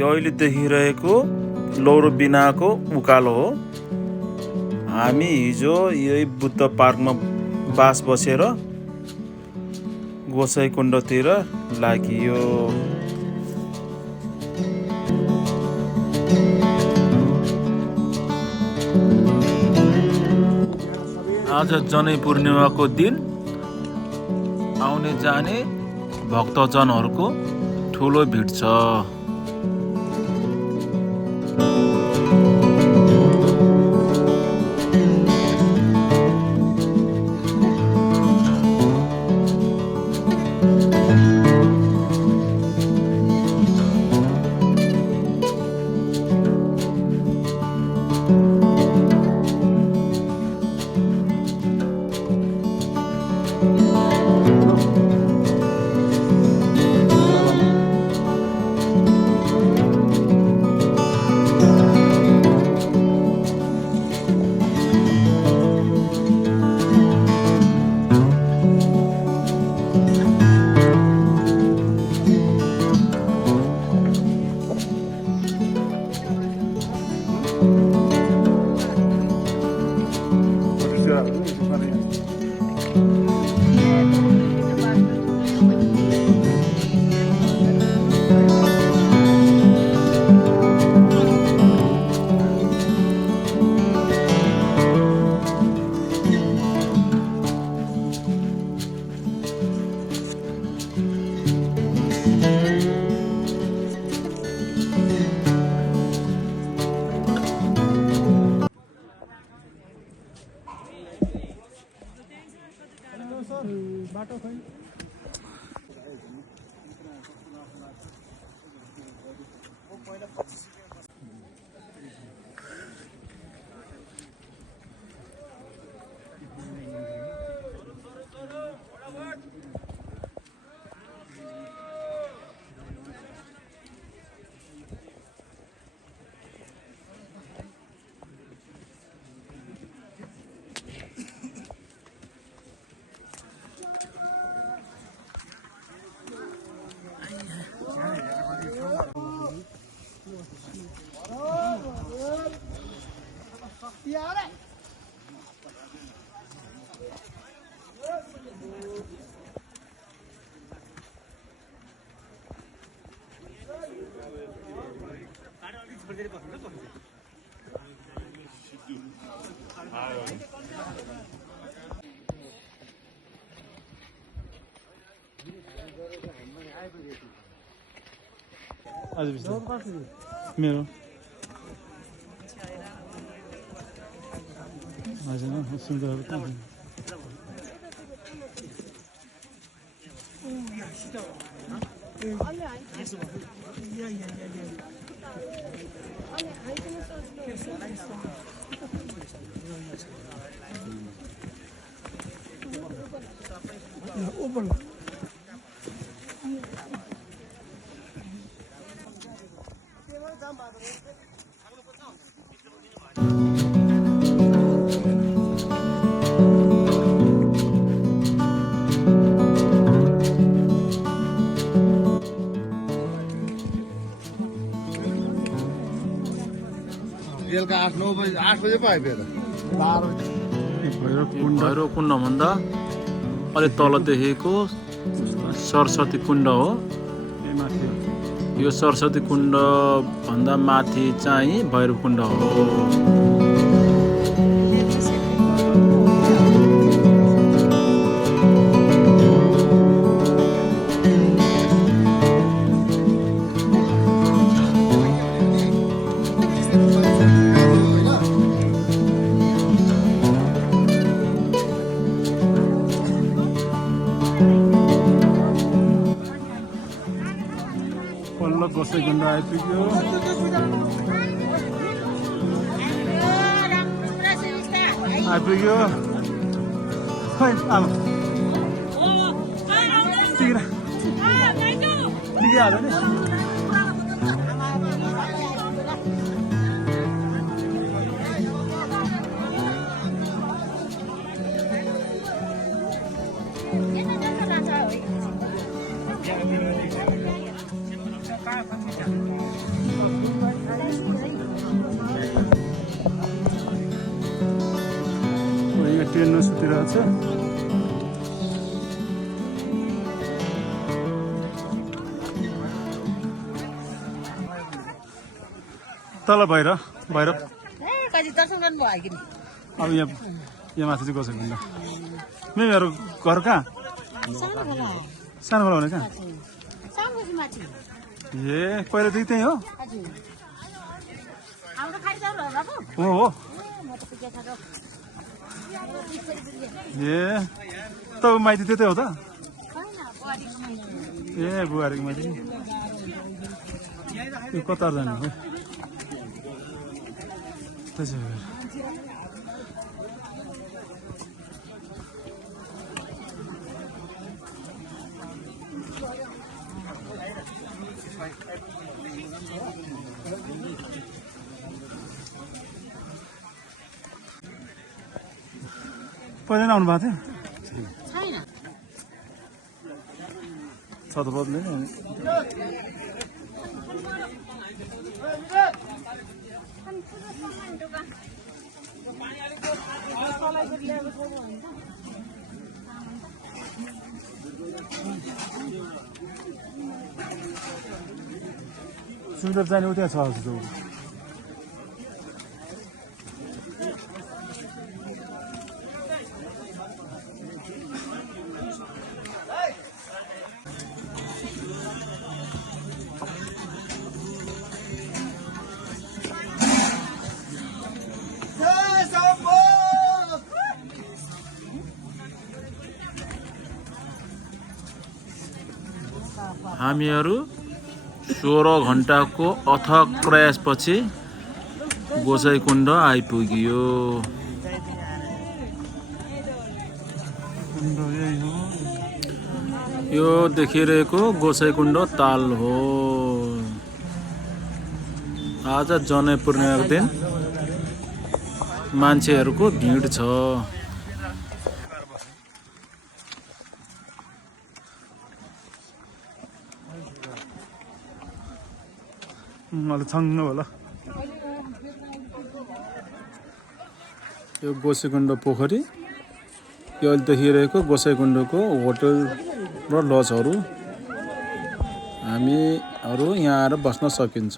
यो अहिले देखिरहेको लौरो बिनाको उकालो हो। हामी हिजो यही बुद्ध पार्कमा बास बसेर गोसाइँकुण्डतिर लागियो। आज जनै पूर्णिमाको दिन आउने जाने भक्तजनहरूको ठुलो भिड छ। बाटो खै आज मेरो हजुर सुन्दर बेलुका 8 बजे पो आइपुग्यो त। भैरवकुण्ड भन्दा अलि तल देखेको सरस्वती कुण्ड हो। यो सरस्वती कुण्ड भन्दा माथि चाहिँ भैरवकुण्ड हो। गोसाइँकुण्ड आइपुग्यो। आइपुग्यो खै आमा हाल्यो नि। আছে तल बाहिर अब यहाँ माथि चाहिँ गएको छैन मेरो घर कहाँ सानो खोला भने कहाँ ए पहिलादेखि त्यही हो हो ए तपाईँ माइती त्यतै हो त ए बुहारीको माइती यो कता जाने हो त्यसो भए पहिला नै आउनु भएको थियो छ त बदले सुन्दर जाने उता छ जस्तो हामीहरू 16 घण्टाको अथक प्रयासपछि गोसाइकुण्ड आइपुग्यो। यो देखिरहेको गोसाइकुण्ड ताल हो। आज जनै पूर्णिमाको दिन मान्छेहरूको भिड छ। अलि छङ्ग होला यो गोसाइकुण्ड पोखरी, यो अहिले देखिरहेको गोसाइकुण्डको होटल र लजहरू। हामीहरू यहाँ आएर बस्न सकिन्छ।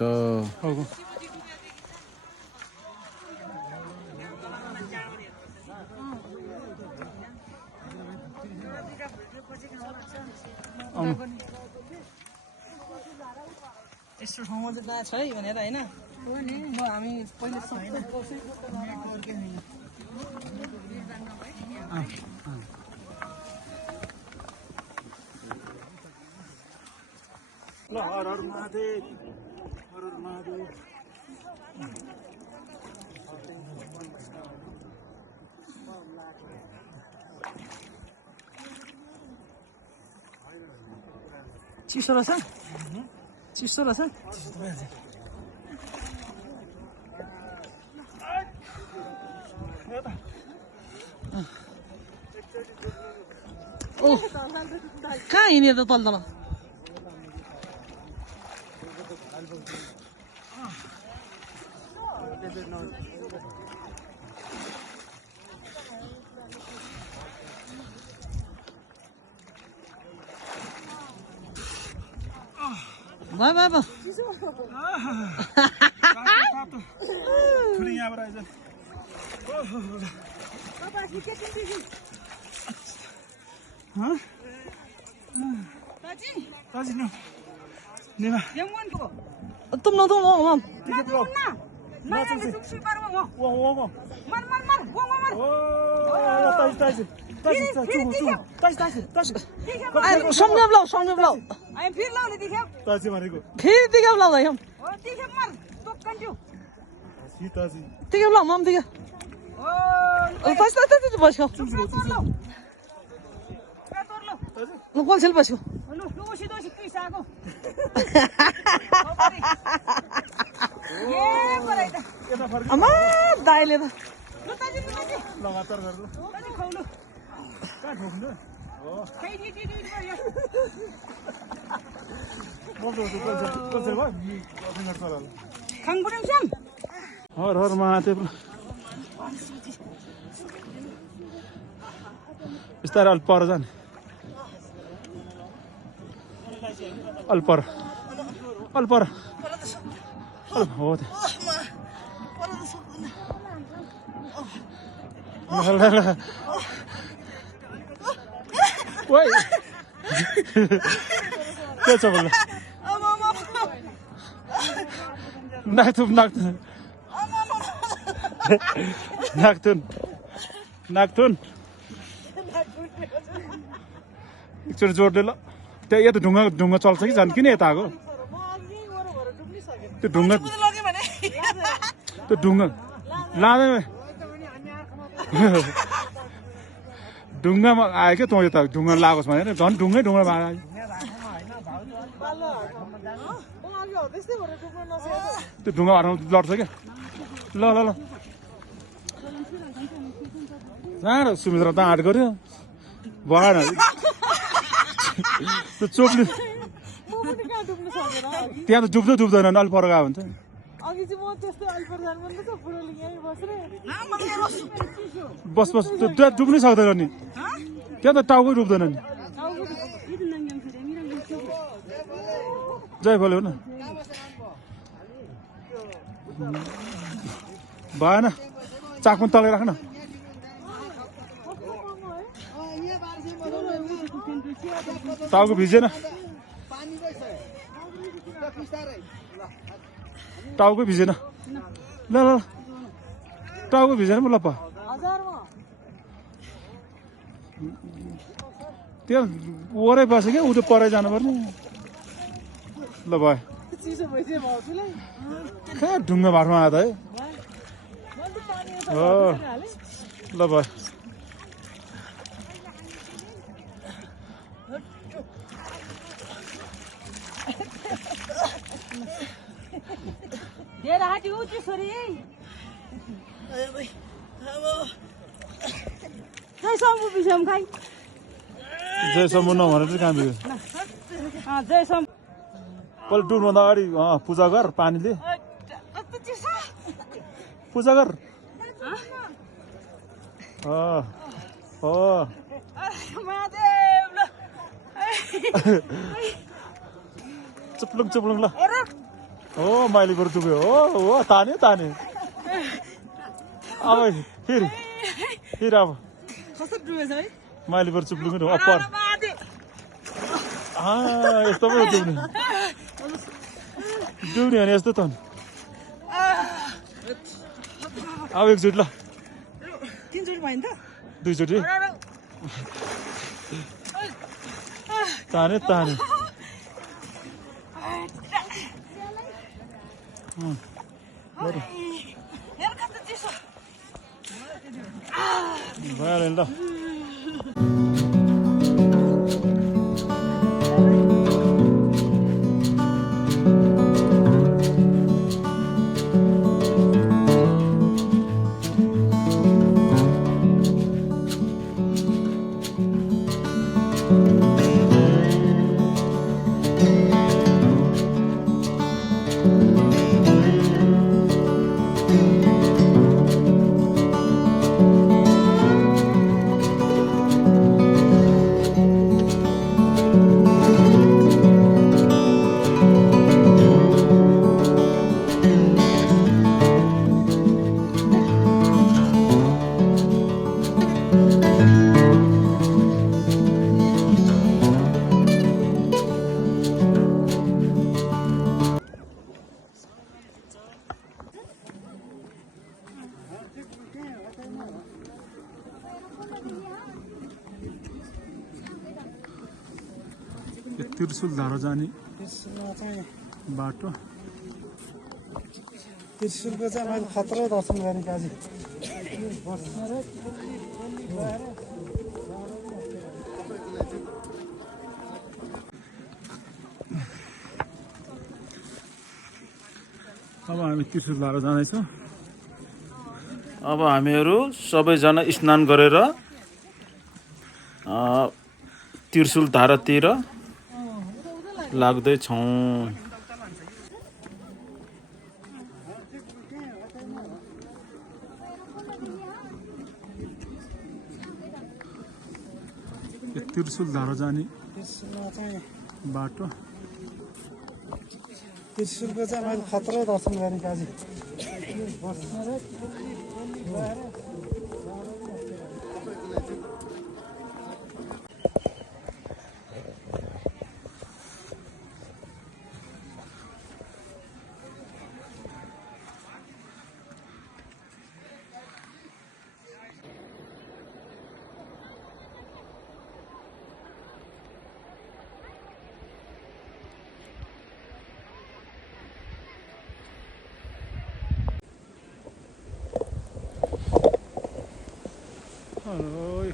यस्तो ठाउँमा चाहिँ गएको छ है भनेर होइन हो नि म हामी पहिले सबै ल हर हर महादेव हर हर महादेव चिसो रहेछ चिसो रहेछ ओ कहाँ हिँडेर त तल तल Vai, vai, vai. Turing यहाँ आइज तुम लो मम सम्झब लाऊ फेरि दिखाऊ लाउँदा हम दिखाऊ लाऊ मम दिखाऊ बस्यो ल कोलसेल बस्यो अमा दाइले त लगातार गर्नु कहाँ ठोक्नु हर हर महादेव बिस्तारै अलि पर जाने अलि पर अलि पर हो त ओइ के छ बोल्नु नाक्थुन एकचोटि जोड्दै ल त्यहाँ यता ढुङ्गा चल्छ कि जानु किन यता आएको त्यो ढुङ्गा लाँदैन ढुङ्गामा आयो क्या तँ यता ढुङ्गा लागोस् भनेर झन् ढुङ्गामा आयो त्यो ढुङ्गा हराउनु लड्छ क्या ल साह्रो सुमित्रा दाँट गऱ्यो भएन त्यो चोप्ली त्यहाँ त डुब्दैन अलि पर गयो भने बस त्यो डुब्नै सक्दैन नि त्यहाँ त टाउकै डुब्दैन नि जय बोल्यो न भएन चाक पनि तलै राख्न टाउको भिजेन टाउको भिजेन ल टाउको भिजेन पो लप्पा त्यहाँ ओरै बस्यो क्या उठो परै जानुपर्ने ल भयो खै ढुङ्गा भाटमा आयो त है हो ल भयो जयसम्म नभनेर चाहिँ कहाँ बिग्यो पहिला डुब्नुभन्दा अगाडि पूजा गर पानीले पूजा गर चुप्लुङ ल हो माइली बरु डुब्यो हो तान्यो अब फेरि अब माइली बरु चुप्लुङ अप्पर यस्तो पो डुब्ने भने यस्तो त अब एकचोटि ल दुईचोटि ताने भइहाल्यो नि ल त्रिशुल धारा जाने बाटो त्रिशुलको चाहिँ मैले खतरा दर्शन गरेँ काजी अब हामी त्रिशुल धारा जाँदैछौँ अब हामीहरू सबैजना स्नान गरेर त्रिशुल धारातिर लाग्दैछौँ त्रिशुल धारा जाने त्यसमा चाहिँ बाटो त्रिशुलको चाहिँ मैले खतरा दर्शन गरेँ काजी ओइ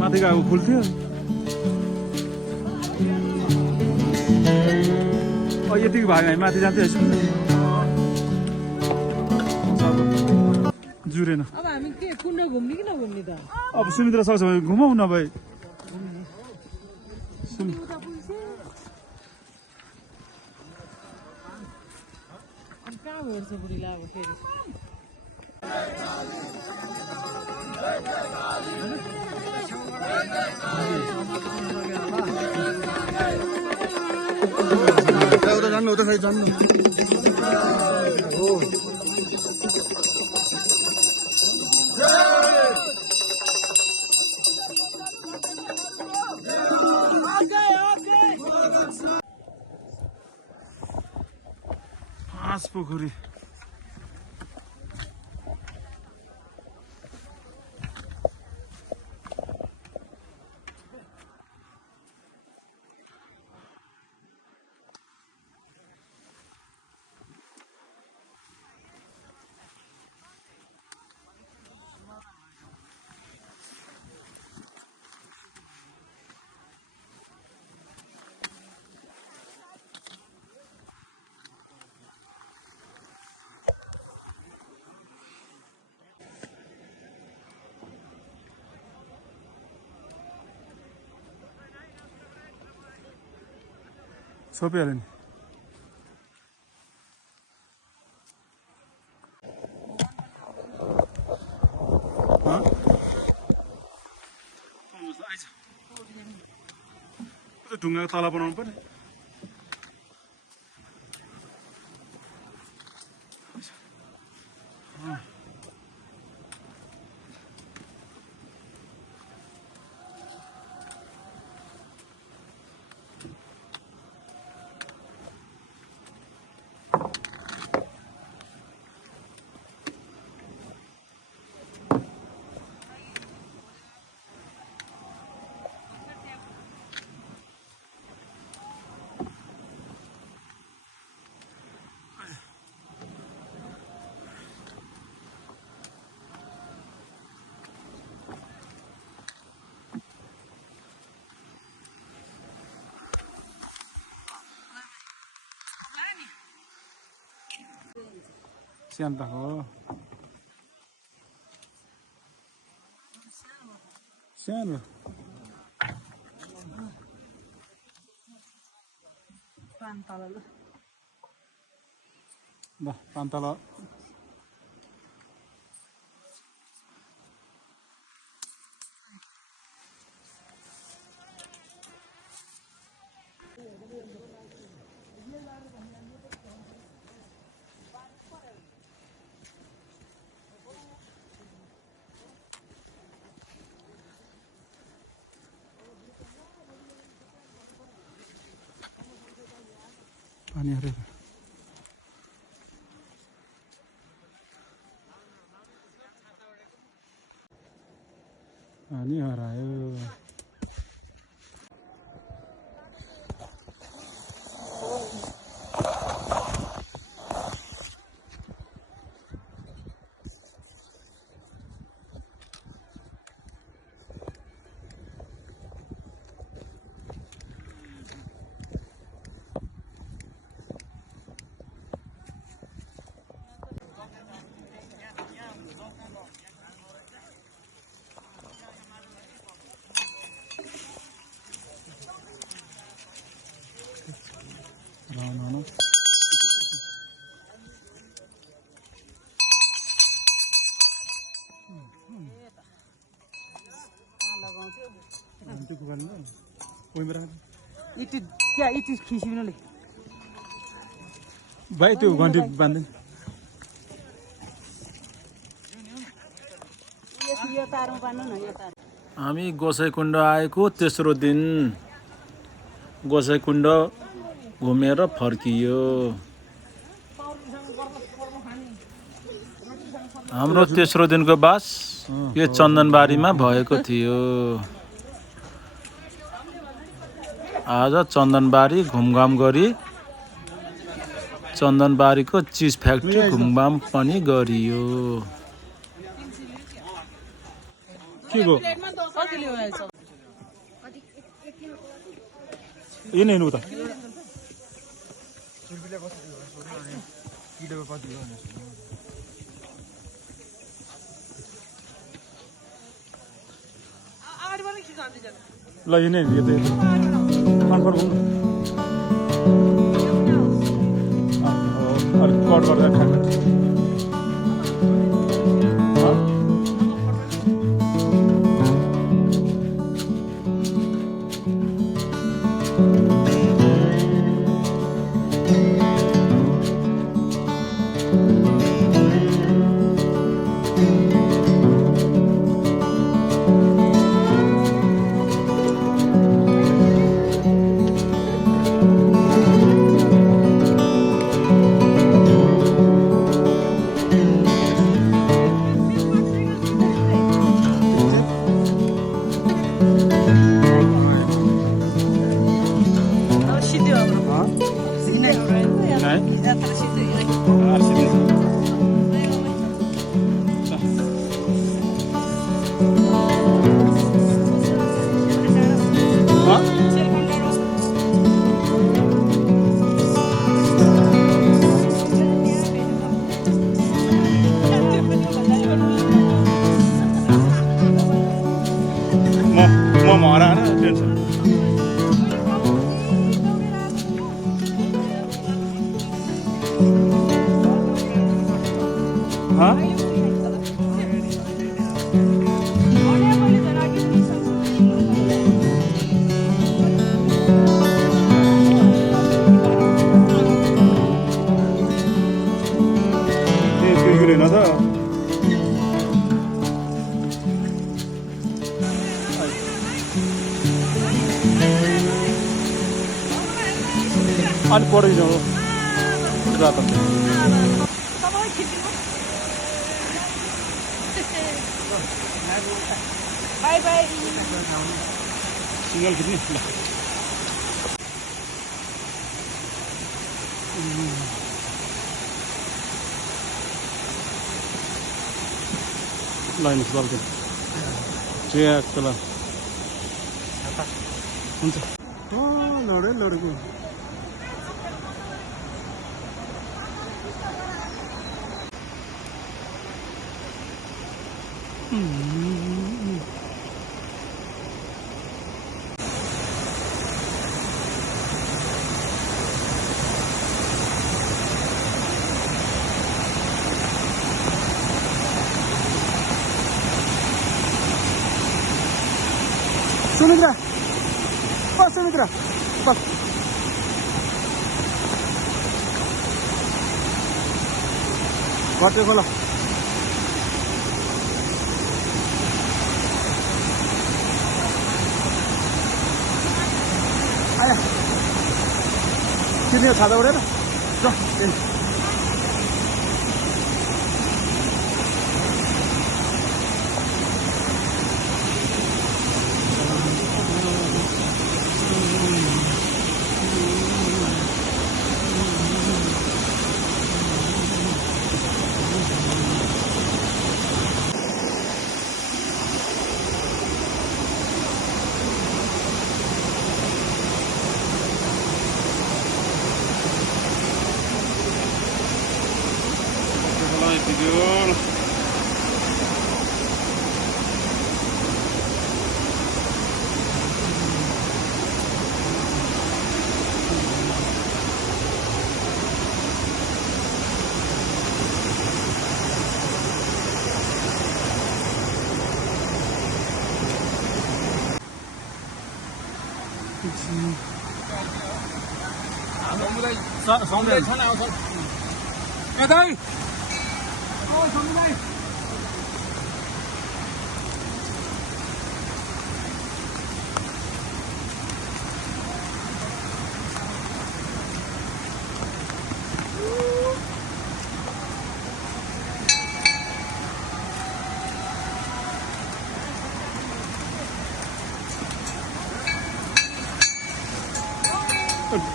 माथि गएको खुल्थ्यो यतिको भाग हामी माथि जान्थ्यो जुरेन अब हामी के कुन घुम्ने कि नघुम्ने त अब सुमित्रा सक्छ भने घुमाउ नभए अब कहाँ हेर्छ बुढीलाई अब फेरि उता जान्नु उता खै जान्नु हाँस पोखरी छोपिहाल्यो नि ढुङ्गाको तला बनाउनु पर्ने स्यान्ता हो सानो ल पान्तला पानी हरे पानी हरायो राउन्ड भाइ त्यो घन्टी बाँध्दैन हामी गोसाइकुण्ड आएको तेस्रो दिन गोसाइकुण्ड घुमेर फर्कियो हाम्रो तेस्रो दिनको बास यो चन्दनबारीमा भएको थियो आज चन्दनबारी घुमघाम गरी चन्दनबारीको चिज फ्याक्ट्री घुमघाम पनि गरियो के भयो यिन हेर्नु त ल यिनै यतै कन्फर्म अलिक कट गर्दा खान्छ म हराएर टेन्सन अनि पढिदिनु रात बाई बाई सिंगल खिच्ने लाइन बल्किन ट्र्याक ल हुन्छ लडेको Sumitra! Pas, Sumitra! Pas! Water bola. Ayah. चिन्ने छाता उडेर ल Yun. Sóng lên. Nghe đây. Ôi, xuống đây.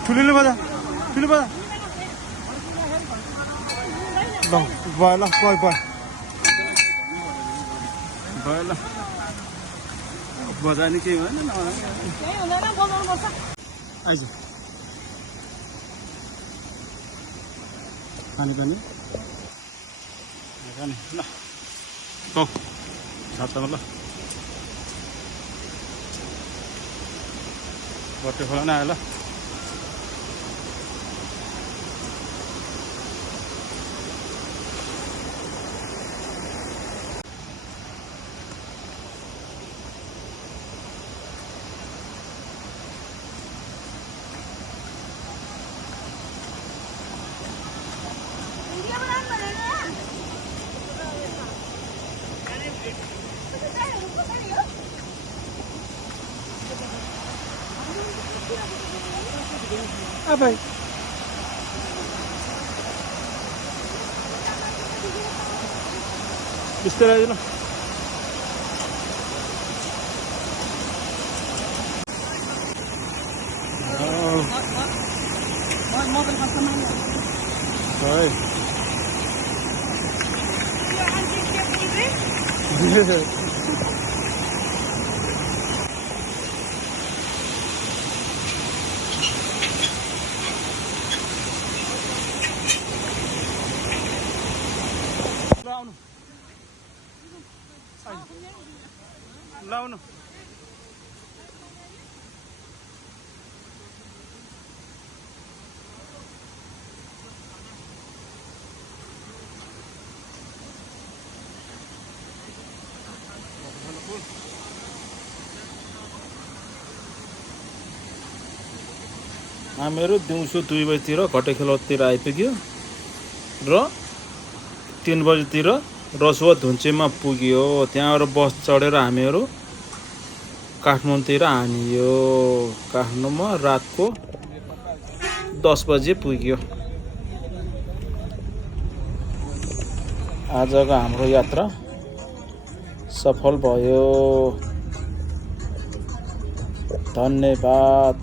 ठुलो बजा ठुलो बजा ल भयो ल भयो भयो भयो ल बजानी केही भएन आइज पानी पानी ल कौ छातामा ल बट्टे खोला नै आयो ल apa bister aja lah Rồi. Launu. हामीहरू दिउँसो 2 बजीतिर घटेखेलतिर आइपुग्यो र 3 बजीतिर रसुवा धुन्चेमा पुग्यो। त्यहाँबाट बस चढेर हामीहरू काठमाडौँतिर हानियो। काठमाडौँमा रातको 10 बजे पुग्यो। आजको हाम्रो यात्रा सफल भयो। धन्यवाद।